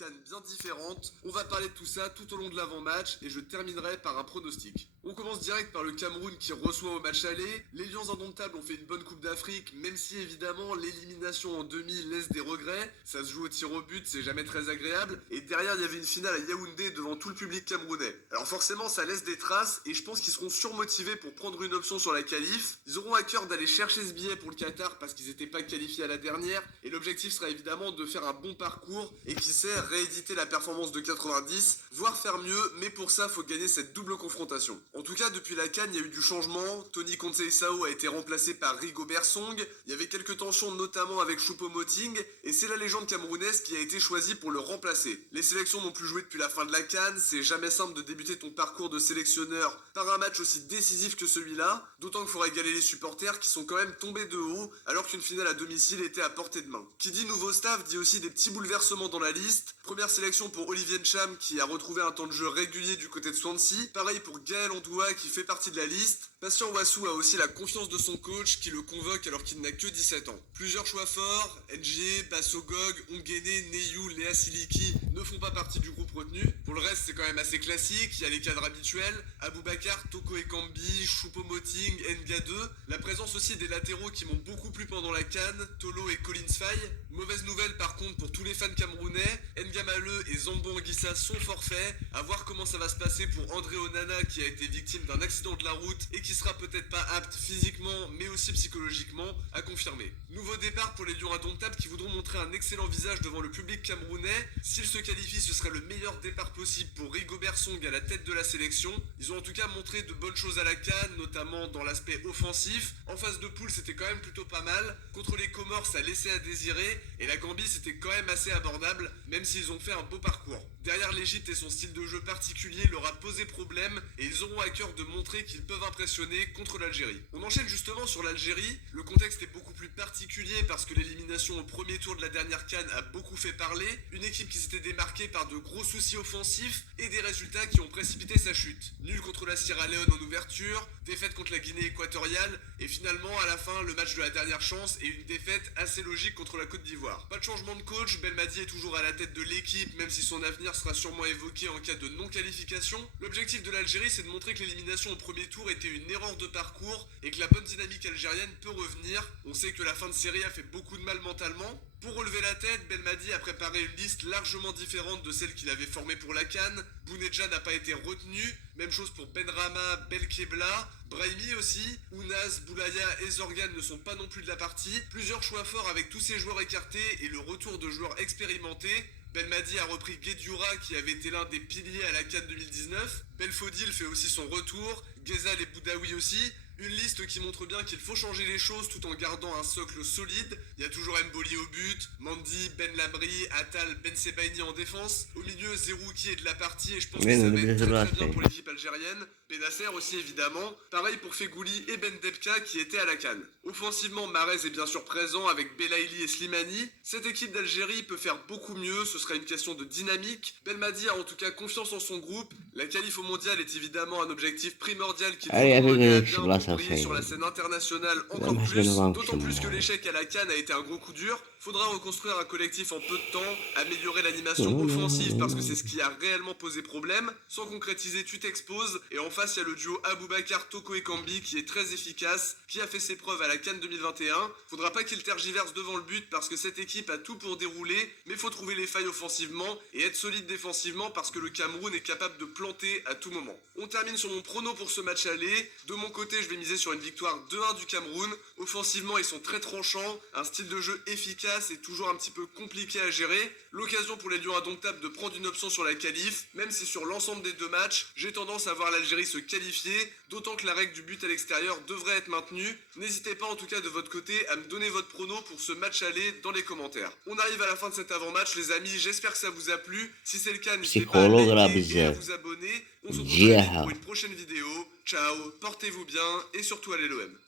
CAN bien différentes. On va parler de tout ça tout au long de l'avant-match et je terminerai par un pronostic. On commence direct par le Cameroun qui reçoit au match aller. Les Lions indomptables ont fait une bonne Coupe d'Afrique, même si évidemment l'élimination en demi laisse des regrets. Ça se joue au tir au but, c'est jamais très agréable. Et derrière, il y avait une finale à Yaoundé devant tout le public camerounais. Alors forcément, ça laisse des traces et je pense qu'ils seront surmotivés pour prendre une option sur la qualif. Ils auront à cœur d'aller chercher ce billet pour le Qatar parce qu'ils n'étaient pas qualifiés à la dernière. Et l'objectif sera évidemment de faire un bon parcours et qui sait rééditer la performance de 90, voire faire mieux, mais pour ça, faut gagner cette double confrontation. En tout cas, depuis la CAN, il y a eu du changement. Tony Conceição a été remplacé par Rigobert Song. Il y avait quelques tensions, notamment avec Choupo-Moting, et c'est la légende camerounaise qui a été choisie pour le remplacer. Les sélections n'ont plus joué depuis la fin de la CAN. C'est jamais simple de débuter ton parcours de sélectionneur par un match aussi décisif que celui-là, d'autant qu'il faut régaler les supporters qui sont quand même tombés de haut, alors qu'une finale à domicile était à portée de main. Qui dit nouveau staff dit aussi des petits bouleversements dans la liste. Première sélection pour Olivier Ncham qui a retrouvé un temps de jeu régulier du côté de Swansea. Pareil pour Gaël Andoua qui fait partie de la liste. Patient Wassou a aussi la confiance de son coach qui le convoque alors qu'il n'a que 17 ans. Plusieurs choix forts, NG, Bassogog, Ongene, Neyou, Léa Siliki ne font pas partie du groupe retenu. Pour le reste c'est quand même assez classique, il y a les cadres habituels, Aboubacar, Toko Ekambi, Choupo-Moting, Nga2. La présence aussi des latéraux qui m'ont beaucoup plu pendant la CAN, Tolo et Collins Faye. Mauvaise nouvelle par contre pour tous les fans camerounais, Ngamaleu et Zambo Anguissa sont forfaits. À voir comment ça va se passer pour André Onana qui a été victime d'un accident de la route et qui sera peut-être pas apte physiquement mais aussi psychologiquement à confirmer. Nouveau départ pour les Lions indomptables qui voudront montrer un excellent visage devant le public camerounais. S'ils se qualifient, ce serait le meilleur départ possible pour Rigobert Song à la tête de la sélection. Ils ont en tout cas montré de bonnes choses à la CAN, notamment dans l'aspect offensif. En phase de poule, c'était quand même plutôt pas mal. Contre les Comores, ça laissait à désirer. Et la Gambie, c'était quand même assez abordable, même s'ils ont fait un beau parcours. Derrière l'Égypte et son style de jeu particulier leur a posé problème et ils auront à cœur de montrer qu'ils peuvent impressionner contre l'Algérie. On enchaîne justement sur l'Algérie. Le contexte est beaucoup plus particulier parce que l'élimination au premier tour de la dernière CAN a beaucoup fait parler. Une équipe qui s'était démarquée par de gros soucis offensifs et des résultats qui ont précipité sa chute. Nul contre la Sierra Leone en ouverture, défaite contre la Guinée équatoriale et finalement à la fin le match de la dernière chance et une défaite assez logique contre la Côte d'Ivoire. Pas de changement de coach, Belmadi est toujours à la tête de l'équipe même si son avenir sera sûrement évoqué en cas de non-qualification. L'objectif de l'Algérie c'est de montrer que l'élimination au premier tour était une erreur de parcours et que la bonne dynamique algérienne peut revenir. On sait que la fin de série a fait beaucoup de mal mentalement. Pour relever la tête, Belmadi a préparé une liste largement différente de celle qu'il avait formée pour la CAN. Bounedja n'a pas été retenu, même chose pour Benrahma, Belkebla, Brahimi aussi, Ounaz, Boulaya et Zorgan ne sont pas non plus de la partie. Plusieurs choix forts avec tous ces joueurs écartés et le retour de joueurs expérimentés. Belmadi a repris Guedioura qui avait été l'un des piliers à la CAN 2019. Belfodil fait aussi son retour, Ghezal et Boudaoui aussi. Une liste qui montre bien qu'il faut changer les choses tout en gardant un socle solide. Il y a toujours Mboli au but, Mandi, Ben Lamri, Attal, Ben Sebaini en défense. Au milieu, Zerouki est de la partie et je pense que ça va être très bien pour l'équipe algérienne. Benasser aussi évidemment. Pareil pour Fegouli et Ben Debka qui étaient à la CAN. Offensivement, Mahrez est bien sûr présent avec Belaïli et Slimani. Cette équipe d'Algérie peut faire beaucoup mieux, ce sera une question de dynamique. Belmadi a en tout cas confiance en son groupe. La qualif au mondial est évidemment un objectif primordial qui doit mener à bien pour briller sur la scène internationale encore plus. D'autant plus que l'échec à la CAN a été un gros coup dur. Faudra reconstruire un collectif en peu de temps, améliorer l'animation offensive parce que c'est ce qui a réellement posé problème. Sans concrétiser, tu t'exposes. Et en face, il y a le duo Aboubacar, Toko Ekambi qui est très efficace, qui a fait ses preuves à la CAN 2021. Faudra pas qu'il tergiverse devant le but parce que cette équipe a tout pour dérouler, mais faut trouver les failles offensivement et être solide défensivement parce que le Cameroun est capable de planter à tout moment. On termine sur mon prono pour ce match aller. De mon côté, je vais miser sur une victoire 2-1 du Cameroun. Offensivement, ils sont très tranchants, un style de jeu efficace et toujours un petit peu compliqué à gérer. L'occasion pour les Lions indomptables de prendre une option sur la qualif, même si sur l'ensemble des deux matchs, j'ai tendance à voir l'Algérie se qualifier, d'autant que la règle du but à l'extérieur devrait être maintenue. N'hésitez pas en tout cas de votre côté à me donner votre prono pour ce match aller dans les commentaires. On arrive à la fin de cet avant-match les amis, j'espère que ça vous a plu. Si c'est le cas, n'hésitez pas à liker et à vous abonner. On se retrouve très vite pour une prochaine vidéo. Ciao, portez-vous bien et surtout allez l'OM.